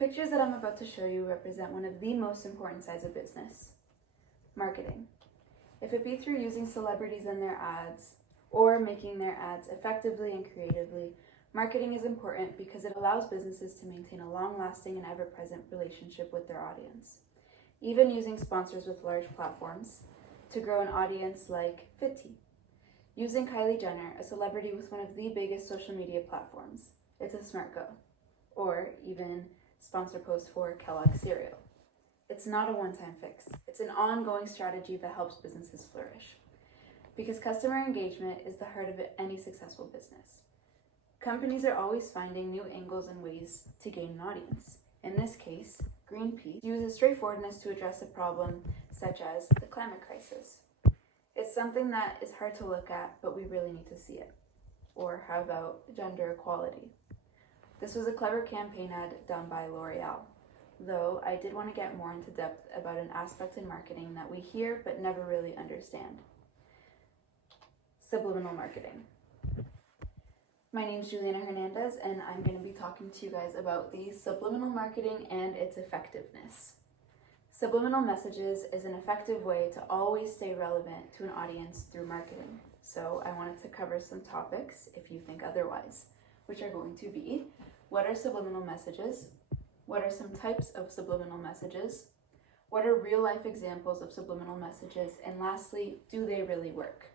pictures that I'm about to show you represent one of the most important sides of business: marketing. If it be through using celebrities in their ads or making their ads effectively and creatively, marketing is important because it allows businesses to maintain a long-lasting and ever-present relationship with their audience. Even using sponsors with large platforms to grow an audience like Fitty. Using Kylie Jenner, a celebrity with one of the biggest social media platforms. It's a smart go. Or even sponsor posts for Kellogg's cereal. It's not a one-time fix. It's an ongoing strategy that helps businesses flourish. Because customer engagement is the heart of any successful business. Companies are always finding new angles and ways to gain an audience. In this case, Greenpeace uses straightforwardness to address a problem such as the climate crisis. It's something that is hard to look at, but we really need to see it. Or how about gender equality? This was a clever campaign ad done by L'Oreal, though I did want to get more into depth about an aspect in marketing that we hear but never really understand: subliminal marketing. My name is Juliana Hernandez, and I'm going to be talking to you guys about the subliminal marketing and its effectiveness. Subliminal messages is an effective way to always stay relevant to an audience through marketing. So I wanted to cover some topics, if you think otherwise, which are going to be: what are subliminal messages? What are some types of subliminal messages? What are real-life examples of subliminal messages? And lastly, do they really work?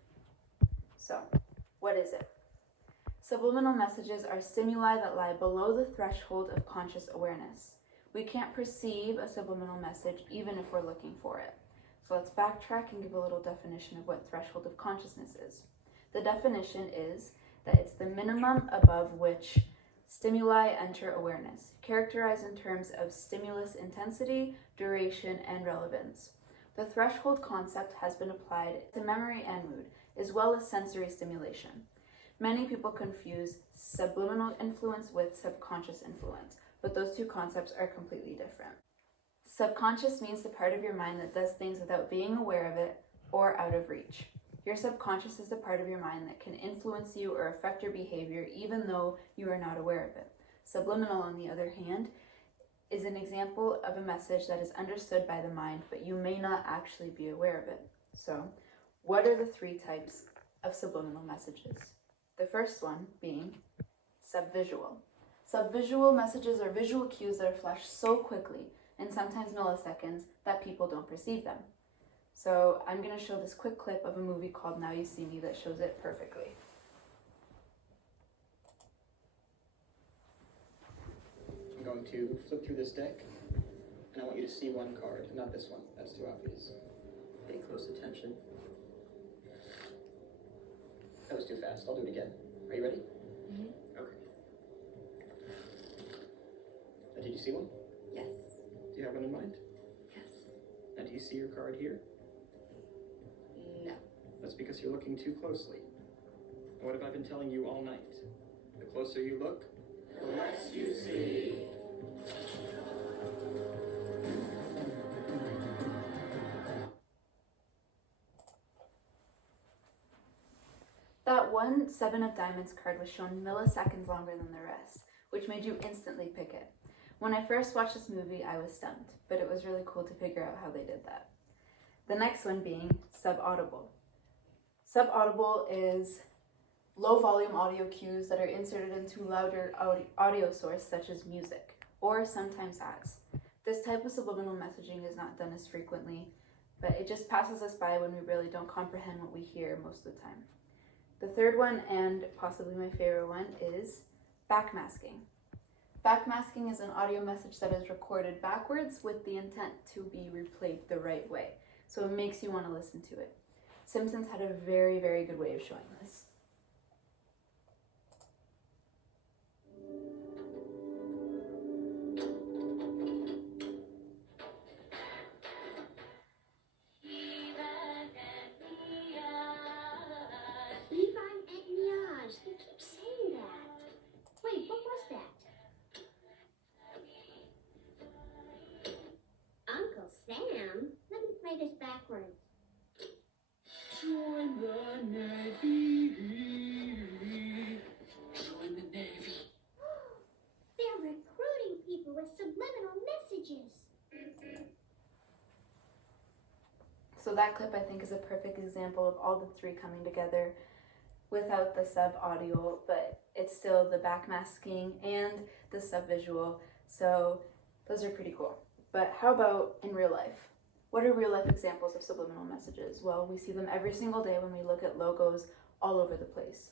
So, what is it? Subliminal messages are stimuli that lie below the threshold of conscious awareness. We can't perceive a subliminal message even if we're looking for it. So let's backtrack and give a little definition of what threshold of consciousness is. The definition is that it's the minimum above which stimuli enter awareness, characterized in terms of stimulus intensity, duration, and relevance. The threshold concept has been applied to memory and mood, as well as sensory stimulation. Many people confuse subliminal influence with subconscious influence, but those two concepts are completely different. Subconscious means the part of your mind that does things without being aware of it or out of reach. Your subconscious is the part of your mind that can influence you or affect your behavior even though you are not aware of it. Subliminal, on the other hand, is an example of a message that is understood by the mind, but you may not actually be aware of it. So, what are the three types of subliminal messages? The first one being subvisual. Subvisual messages are visual cues that are flashed so quickly, and sometimes milliseconds, that people don't perceive them. So I'm going to show this quick clip of a movie called Now You See Me that shows it perfectly. I'm going to flip through this deck, and I want you to see one card, not this one. That's too obvious. Pay close attention. That was too fast. I'll do it again. Are you ready? Mm-hmm. Okay. Now, did you see one? Yes. Do you have one in mind? Yes. Now, do you see your card here? No. That's because you're looking too closely. And what have I been telling you all night? The closer you look, the less you see. That one 7 of Diamonds card was shown milliseconds longer than the rest, which made you instantly pick it. When I first watched this movie, I was stunned, but it was really cool to figure out how they did that. The next one being subaudible. Subaudible is low volume audio cues that are inserted into louder audio source such as music, or sometimes ads. This type of subliminal messaging is not done as frequently, but it just passes us by when we really don't comprehend what we hear most of the time. The third one, and possibly my favorite one, is backmasking. Backmasking is an audio message that is recorded backwards with the intent to be replayed the right way, so it makes you want to listen to it. Simpsons had a very, very good way of showing this. He keeps saying that. Wait, what was that? Uncle Sam? Let me play this backwards. Join the Navy. Join the Navy. They're recruiting people with subliminal So that clip I think is a perfect example of all the three coming together without the sub audio, but it's still the backmasking and the sub visual. So those are pretty cool. But how about in real life? What are real life examples of subliminal messages? Well, we see them every single day when we look at logos all over the place.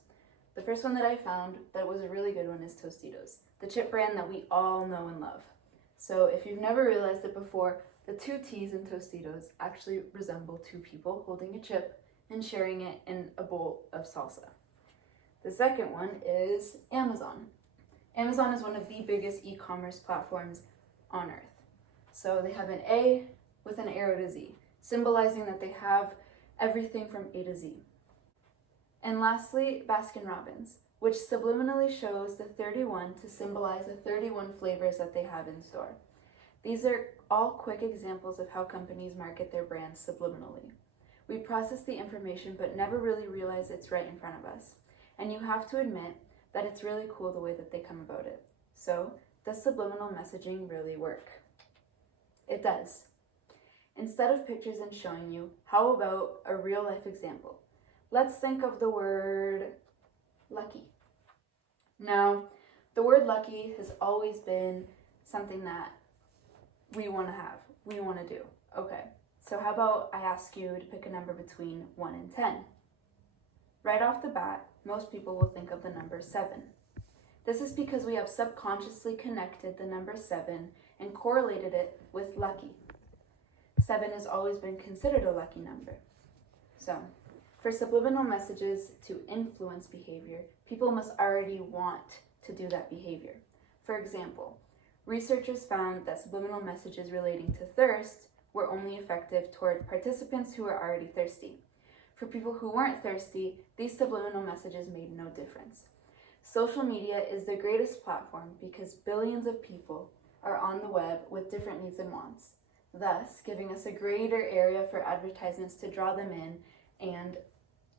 The first one that I found that was a really good one is Tostitos, the chip brand that we all know and love. So if you've never realized it before, the two T's in Tostitos actually resemble two people holding a chip and sharing it in a bowl of salsa. The second one is Amazon. Amazon is one of the biggest e-commerce platforms on earth. So they have an A with an arrow to Z, symbolizing that they have everything from A to Z. And lastly, Baskin-Robbins, which subliminally shows the 31 to symbolize the 31 flavors that they have in store. These are all quick examples of how companies market their brands subliminally. We process the information but never really realize it's right in front of us. And you have to admit that it's really cool the way that they come about it. So, does subliminal messaging really work? It does. Instead of pictures and showing you, how about a real life example? Let's think of the word lucky. Now, the word lucky has always been something that we want to have, we want to do. Okay, so how about I ask you to pick a number between 1 and 10? Right off the bat, most people will think of the number 7. This is because we have subconsciously connected the number 7 and correlated it with lucky. 7 has always been considered a lucky number. So, for subliminal messages to influence behavior, people must already want to do that behavior. For example, researchers found that subliminal messages relating to thirst were only effective toward participants who were already thirsty. For people who weren't thirsty, these subliminal messages made no difference. Social media is the greatest platform because billions of people are on the web with different needs and wants, thus giving us a greater area for advertisements to draw them in and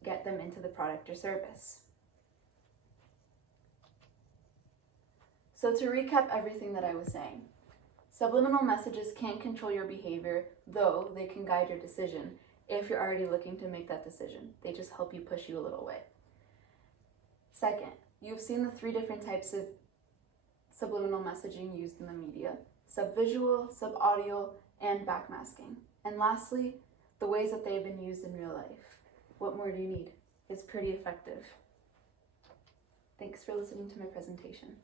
get them into the product or service. So to recap everything that I was saying, subliminal messages can't control your behavior, though they can guide your decision if you're already looking to make that decision. They just help you push you a little way. Second, you've seen the 3 different types of subliminal messaging used in the media: subvisual, subaudio, and backmasking. And lastly, the ways that they've been used in real life. What more do you need? It's pretty effective. Thanks for listening to my presentation.